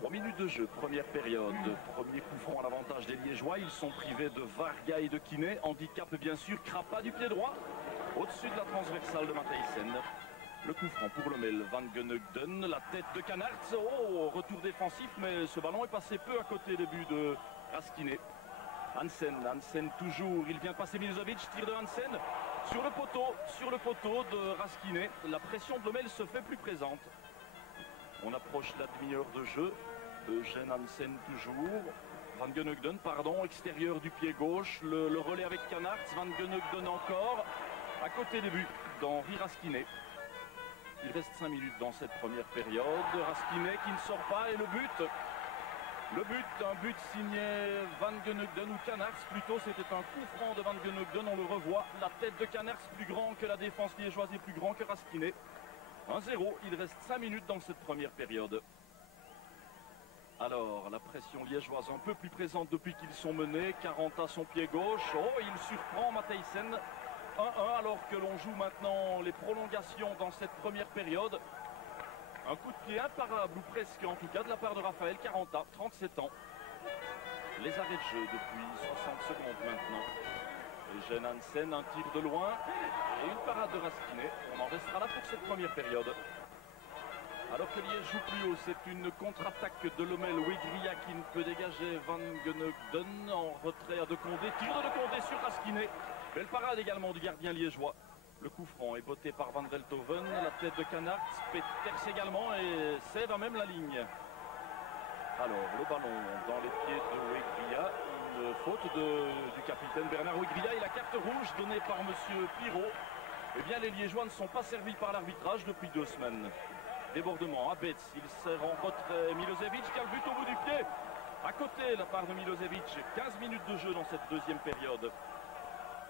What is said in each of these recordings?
3 minutes de jeu, première période. Premier coup franc à l'avantage des Liégeois. Ils sont privés de Varga et de Kiné. Handicap bien sûr, Krapa du pied droit. Au-dessus de la transversale de Matthijssen. Le coup franc pour Lommel, Van Gunugden, la tête de Canards. Oh, retour défensif, mais ce ballon est passé peu à côté des buts de Raskiné. Hansen toujours, il vient passer Milosevic, tir de Hansen sur le poteau de Raskiné. La pression de Lommel se fait plus présente. On approche la demi-heure de jeu. Eugène Hansen toujours. Van Gunugden, pardon, extérieur du pied gauche. Le relais avec Canards. Van Gunugden encore. À côté des buts d'Henri Raskiné. Il reste 5 minutes dans cette première période. Raskiné qui ne sort pas et le but. Un but signé Van Gunugden ou Canards. Plutôt, c'était un coup franc de Van Gunugden. On le revoit. La tête de Canards plus grand que la défense liégeoise et plus grand que Raskiné. 1-0, il reste 5 minutes dans cette première période. Alors, la pression liégeoise un peu plus présente depuis qu'ils sont menés. 40 à son pied gauche. Oh, il surprend Matthijssen. 1-1 alors que l'on joue maintenant les prolongations dans cette première période. Un coup de pied imparable, ou presque en tout cas, de la part de Raphaël Caranta, 37 ans. Les arrêts de jeu depuis 60 secondes maintenant. Eugène Hansen, un tir de loin et une parade de Raskiné. On en restera là pour cette première période. Alors que Liège joue plus haut, c'est une contre-attaque de Lommel. Wigria qui ne peut dégager Van Gunugden en retrait à De Condé. Tir de Condé sur Raskiné. Belle parade également du gardien liégeois. Le coup franc est botté par Van Velthoven. La tête de Canards, Peters également et sève à même la ligne. Alors le ballon dans les pieds de Wigria. Une faute du capitaine Bernard Wigria et la carte rouge donnée par monsieur Pirot. Eh bien les Liégeois ne sont pas servis par l'arbitrage depuis 2 semaines. Débordement à Betz, il sert en retrait Milosevic qui a le but au bout du pied. À côté la part de Milosevic, 15 minutes de jeu dans cette deuxième période.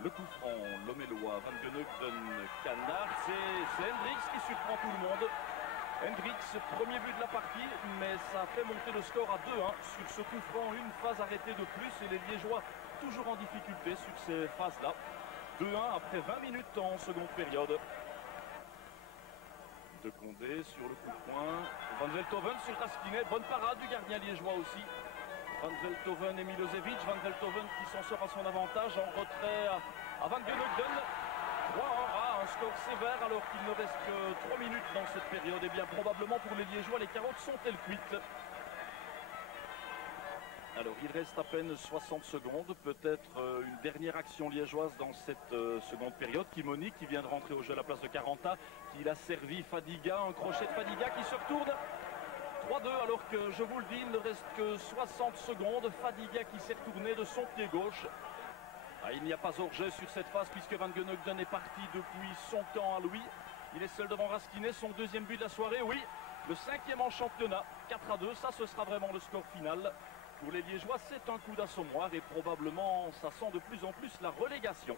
Le coup franc, Lommelois, Van Gunugden, Canards, c'est Hendricks qui surprend tout le monde. Hendricks, premier but de la partie, mais ça a fait monter le score à 2-1 sur ce coup franc, une phase arrêtée de plus et les Liégeois toujours en difficulté sur ces phases-là. 2-1 après 20 minutes en seconde période. De Condé sur le coup de poing. Van Velthoven sur Raskiné, bonne parade du gardien liégeois aussi. Van Velthoven et Milosevic. Van Velthoven qui s'en sort à son avantage en retrait à Van Gunugden. 3-1, un score sévère alors qu'il ne reste que 3 minutes dans cette période. Et bien probablement pour les Liégeois, les carottes sont-elles cuites? Alors il reste à peine 60 secondes, peut-être une dernière action liégeoise dans cette seconde période. Kimoni qui vient de rentrer au jeu à la place de Caranta, qui a servi Fadiga, un crochet de Fadiga qui se retourne. 3-2 alors que je vous le dis, il ne reste que 60 secondes. Fadiga qui s'est retourné de son pied gauche. Ah, il n'y a pas hors-jeu sur cette phase puisque Van Gunugden est parti depuis son camp à lui. Il est seul devant Raskiné, son deuxième but de la soirée, oui. Le 5e en championnat, 4-2, ça ce sera vraiment le score final. Pour les Liégeois, c'est un coup d'assommoir et probablement ça sent de plus en plus la relégation.